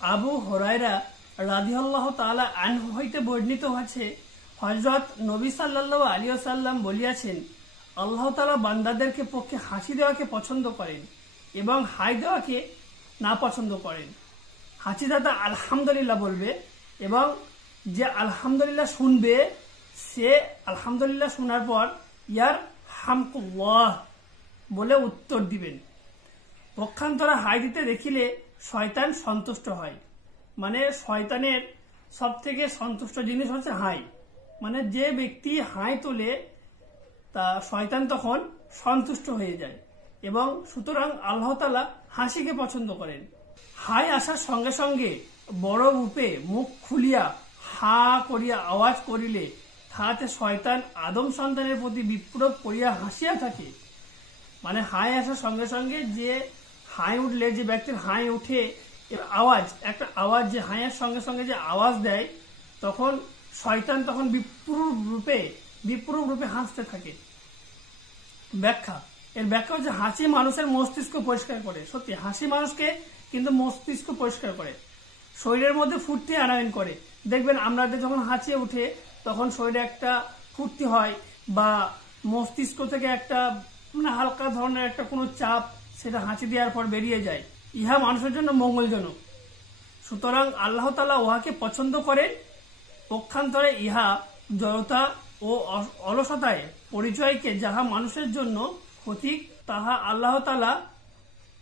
আবু হুরায়রা রাদিয়াল্লাহু তাআলা আনহু হইতে বর্ণিত আছে, হযরত নবী সাল্লাল্লাহু আলাইহি ওয়াসাল্লাম বলিয়াছেন, আল্লাহ তাআলা বান্দাদেরকে পক্ষে হাসি দেওয়াকে পছন্দ করেন এবং হাই দেওয়াকে না পছন্দ করেন। হাসিদাতা আলহামদুলিল্লাহ বলবে এবং যে আলহামদুলিল্লাহ শুনবে সে আলহামদুলিল্লাহ শোনার পর ইয়ার হামকুল্লাহ বলে উত্তর দিবেন। পক্ষান্তরে হাই দিতে দেখিলে শয়তান সন্তুষ্ট হয়। মানে শয়তানের সব থেকে সন্তুষ্ট জিনিস হচ্ছে হাই। মানে যে ব্যক্তি হাই তোলে তা শয়তান তখন সন্তুষ্ট হয়ে যায় এবং সুতরাং আল্লাহ তাআলা হাসিকে পছন্দ করেন। হাই আসার সঙ্গে সঙ্গে বড় রূপে মুখ খুলিয়া হা করিয়া আওয়াজ করিলে তাহাতে শয়তান আদম সন্তানের প্রতি বিপ্লব করিয়া হাসিয়া থাকে। মানে হাই আসার সঙ্গে সঙ্গে যে হাই উঠলে, যে ব্যক্তির হাই উঠে আওয়াজ, একটা আওয়াজ যে হাইয়ের সঙ্গে সঙ্গে যে আওয়াজ দেয় তখন শয়তান তখন বিপ্রূপ রূপে হাসতে থাকে। ব্যাখ্যা, এর ব্যাখ্যা হচ্ছে হাসি মানুষের মস্তিষ্ক পরিষ্কার করে। সত্যি হাসি মানুষকে কিন্তু মস্তিষ্ক পরিষ্কার করে, শরীরের মধ্যে ফুর্তি আনয়ন করে। দেখবেন আমাদের যখন হাসি উঠে তখন শরীরে একটা ফুর্তি হয় বা মস্তিষ্ক থেকে একটা মানে হালকা ধরনের একটা কোনো চাপ সেটা হাসি দেওয়ার পর বেরিয়ে যায়। ইহা মানুষের জন্য মঙ্গলজনক। সুতরাং আল্লাহ তাআলা উহাকে পছন্দ করেন। পক্ষান্তরে ইহা জড়তা ও অলসতায় পরিচয়কে যাহা মানুষের জন্য ক্ষতিক তাহা আল্লাহ তাআলা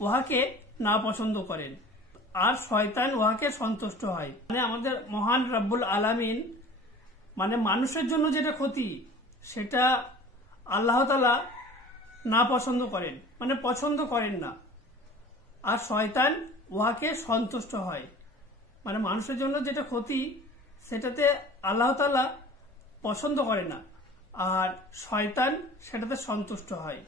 উহাকে না পছন্দ করেন, আর শয়তান উহাকে সন্তুষ্ট হয়। মানে আমাদের মহান রব্বুল আলামিন মানে মানুষের জন্য যেটা ক্ষতি সেটা আল্লাহ তাআলা না পছন্দ করেন, মানে পছন্দ করেন না, আর শয়তান উহাকে সন্তুষ্ট হয়। মানে মানুষের জন্য যেটা ক্ষতি সেটাতে আল্লাহ তাআলা পছন্দ করে না আর শয়তান সেটাতে সন্তুষ্ট হয়।